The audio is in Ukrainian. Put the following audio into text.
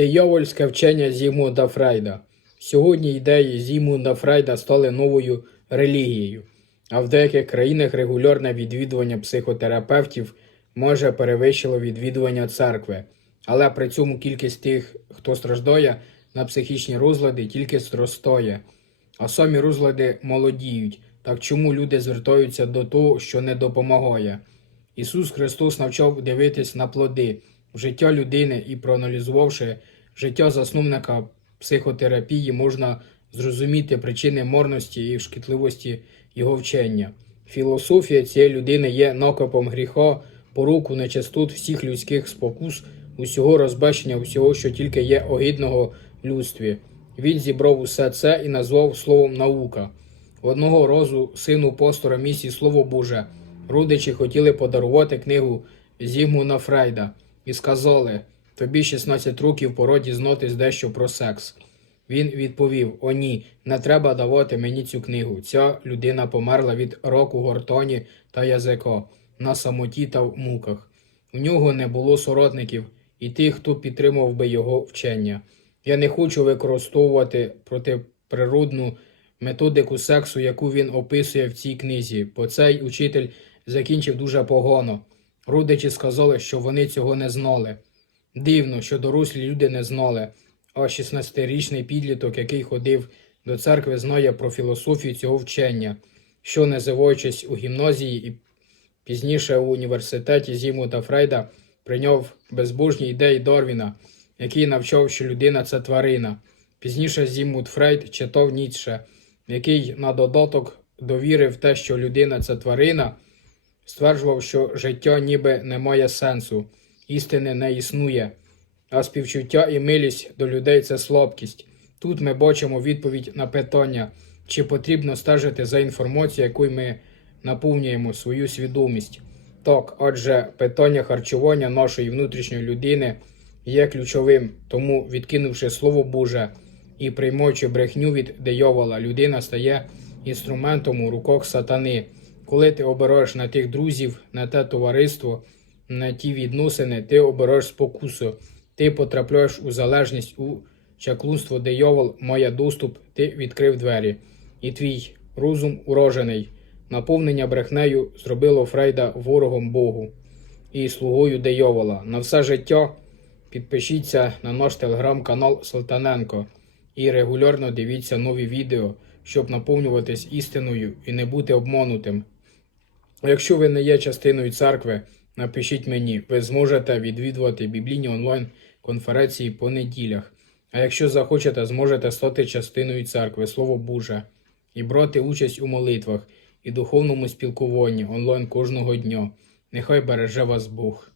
Диявольське вчення Зігмунда Фрейда. Сьогодні ідеї Зігмунда Фрейда стали новою релігією, а в деяких країнах регулярне відвідування психотерапевтів може перевищило відвідування церкви. Але при цьому кількість тих, хто страждає на психічні розлади, тільки зростає. А самі розлади молодіють. Так чому люди звертаються до того, що не допомагає? Ісус Христос навчав дивитись на плоди життя людини і проаналізувавши життя засновника психотерапії, можна зрозуміти причини морності і шкідливості його вчення. Філософія цієї людини є накопом гріха, поруку, нечистот всіх людських спокус, усього розбещення, усього, що тільки є огидного в людстві. Він зібрав усе це і назвав словом наука. Одного разу сину пастора місії Слово Боже, родичі хотіли подарувати книгу Зігмуна Фрейда і сказали: тобі 16 років породі знотись дещо про секс. Він відповів: О, ні, не треба давати мені цю книгу. Ця людина померла від року гортоні та язика на самоті та в муках. У нього не було сородників і тих, хто підтримував би його вчення. Я не хочу використовувати протиприродну методику сексу, яку він описує в цій книзі, бо цей учитель закінчив дуже погано. Родичі сказали, що вони цього не знали. Дивно, що дорослі люди не знали, а 16-річний підліток, який ходив до церкви, знає про філософію цього вчення, що, називаючись у гімназії і пізніше у університеті Зімута Фрейда, прийняв безбожні ідеї Дарвіна, який навчав, що людина це тварина. Пізніше Зімут Фрейд читав Ніцше, який на додаток довірив те, що людина це тварина, стверджував, що життя ніби не має сенсу, істини не існує, а співчуття і милість до людей це слабкість. Тут ми бачимо відповідь на питання, чи потрібно стежити за інформацією, якою ми наповнюємо свою свідомість. Так, адже питання харчування нашої внутрішньої людини є ключовим, тому, відкинувши Слово Боже і приймаючи брехню від диявола, людина стає інструментом у руках сатани. Коли ти обираєш на тих друзів, на те товариство, на ті відносини, ти обираєш спокусу, ти потрапляєш у залежність у чаклунство, диявол має доступ, ти відкрив двері, і твій розум урожений. Наповнення брехнею зробило Фрейда ворогом Богу і слугою диявола. На все життя підпишіться на наш телеграм-канал Салтаненко і регулярно дивіться нові відео, щоб наповнюватись істиною і не бути обманутим. Якщо ви не є частиною церкви, напишіть мені, ви зможете відвідувати біблійні онлайн-конференції по неділях. А якщо захочете, зможете стати частиною церкви, Слово Боже, і брати участь у молитвах і духовному спілкуванні онлайн кожного дня. Нехай береже вас Бог.